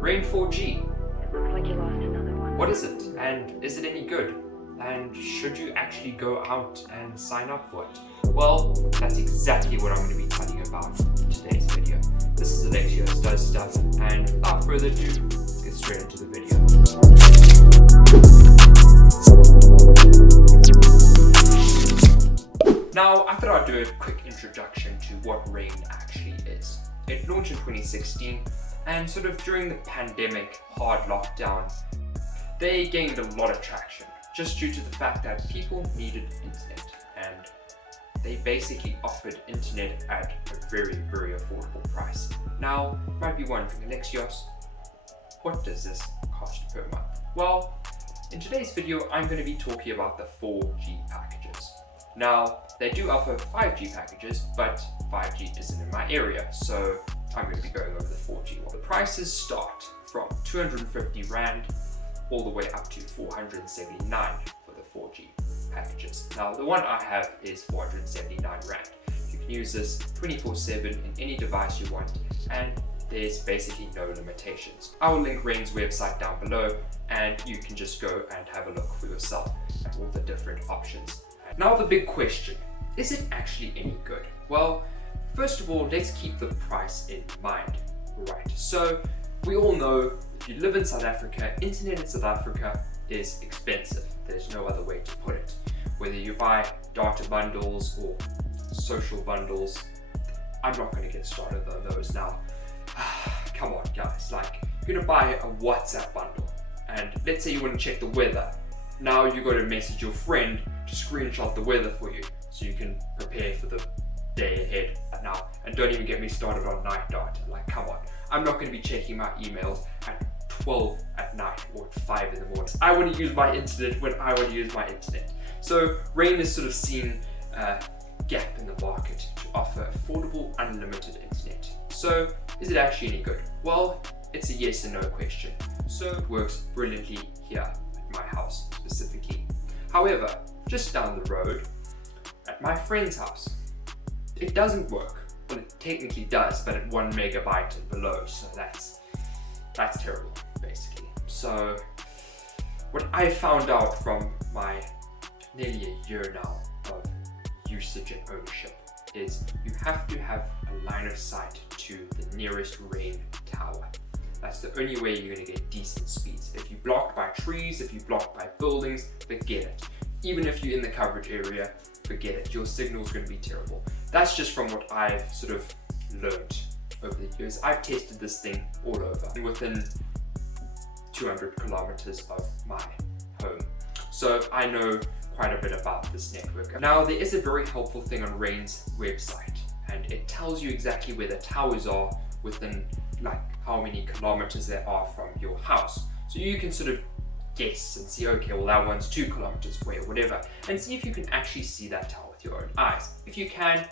Rain 4G. It looks like you lost another one. What is it? And is it any good? And should you actually go out and sign up for it? Well, that's exactly what I'm going to be telling you about in today's video. This is Alexios Does Stuff, and without further ado, let's get straight into the video. Now, I thought I'd do a quick introduction to what Rain actually is. It launched in 2016, and sort of during the pandemic hard lockdown, they gained a lot of traction just due to the fact that people needed internet, and they basically offered internet at a very, very affordable price. Now, you might be wondering, Alexios, what does this cost per month? Well, in today's video, I'm going to be talking about the 4G packages. Now, they do offer 5G packages, but 5G isn't in my area, so I'm going to be going over the 4G one. The prices start from 250 Rand all the way up to 479 for the 4G packages. Now, the one I have is 479 Rand. You can use this 24/7 in any device you want, and there's basically no limitations. I will link Rain's website down below, and you can just go and have a look for yourself at all the different options. Now, the big question, is it actually any good? Well, first of all, let's keep the price in mind. Right, so we all know if you live in South Africa, internet in South Africa is expensive. There's no other way to put it. Whether you buy data bundles or social bundles, I'm not going to get started on those now. Come on guys, like you're going to buy a WhatsApp bundle, and let's say you want to check the weather. Now you got to message your friend to screenshot the weather for you so you can prepare for the day ahead. Now, and don't even get me started on night data. Like, come on. I'm not going to be checking my emails at 12 at night or at 5 in the morning. I want to use my internet when I want to use my internet. So Rain has sort of seen a gap in the market to offer affordable, unlimited internet. So is it actually any good? Well, it's a yes and no question. So it works brilliantly here at my house specifically. However, just down the road at my friend's house, it doesn't work. Well, it technically does, but at 1 megabyte and below, so that's terrible, basically. So what I found out from my nearly a year now of usage and ownership is you have to have a line of sight to the nearest Rain tower. That's the only way you're going to get decent speeds. If you're blocked by trees, if you're blocked by buildings, forget it. Even if you're in the coverage area, forget it. Your signal's going to be terrible. That's just from what I've sort of learned over the years. I've tested this thing all over within 200 kilometers of my home. So I know quite a bit about this network. Now, there is a very helpful thing on Rain's website, and it tells you exactly where the towers are within like how many kilometers there are from your house. So you can sort of guess and see, okay, well that one's 2 kilometers away or whatever, and see if you can actually see that tower with your own eyes. If you can,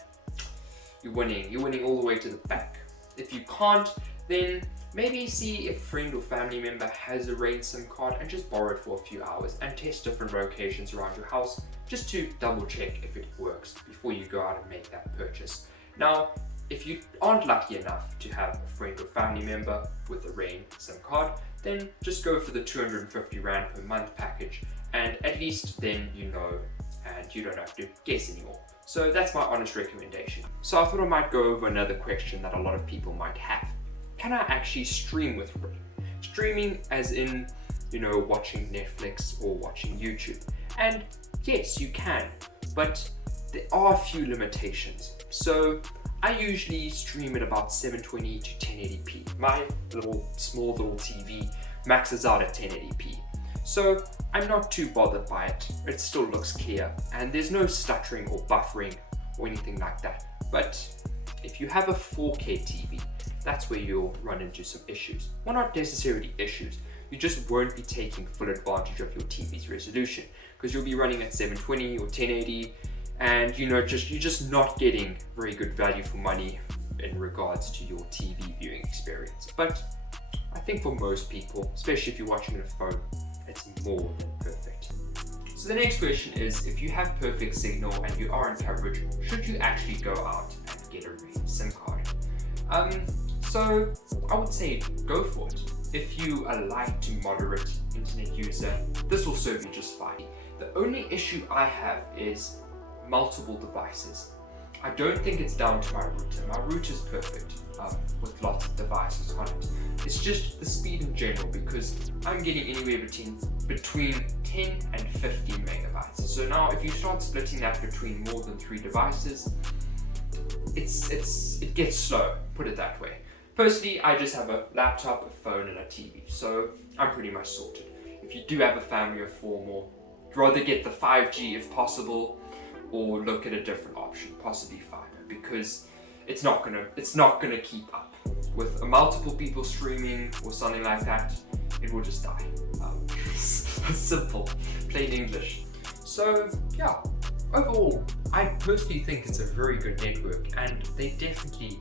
you're winning all the way to the back. If you can't, then maybe see if a friend or family member has a Rain SIM card and just borrow it for a few hours and test different locations around your house just to double check if it works before you go out and make that purchase. Now, if you aren't lucky enough to have a friend or family member with a Rain SIM card, then just go for the 250 Rand per month package, and at least then you know and you don't have to guess anymore. So that's my honest recommendation. So I thought I might go over another question that a lot of people might have. Can I actually stream with Rain? Streaming as in, you know, watching Netflix or watching YouTube. And yes, you can, but there are a few limitations. So I usually stream at about 720 to 1080p. My small little TV maxes out at 1080p. So I'm not too bothered by it. It still looks clear, and there's no stuttering or buffering or anything like that. But if you have a 4K TV, that's where you'll run into some issues. Well, not necessarily issues. You just won't be taking full advantage of your TV's resolution, because you'll be running at 720 or 1080, and you're just not getting very good value for money in regards to your TV viewing experience. But I think for most people, especially if you're watching on a phone, it's more than perfect. So the next question is, if you have perfect signal and you are in coverage, should you actually go out and get a Rain SIM card? So I would say go for it. If you are light to moderate internet user, this will serve you just fine. The only issue I have is multiple devices. I don't think it's down to my router. My router is perfect with lots of devices on it. It's just the speed in general, because I'm getting anywhere between 10 and 15 megabytes. So now if you start splitting that between more than 3 devices, it gets slow, put it that way. Personally, I just have a laptop, a phone, and a TV, so I'm pretty much sorted. If you do have a family of 4 more, rather get the 5G if possible, or look at a different option, possibly fiber, because it's not gonna keep up with multiple people streaming or something like that. It will just die. Simple, plain English. So yeah, overall, I personally think it's a very good network, and they definitely,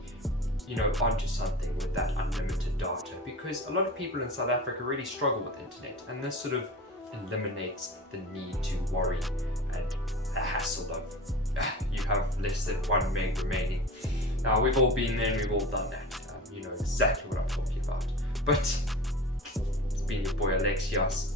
onto something with that unlimited data, because a lot of people in South Africa really struggle with internet, and this sort of eliminates the need to worry and the hassle of you have less than 1 meg remaining. Now, we've all been there and we've all done that. You know exactly what I'm talking about. But it's been your boy Alexios.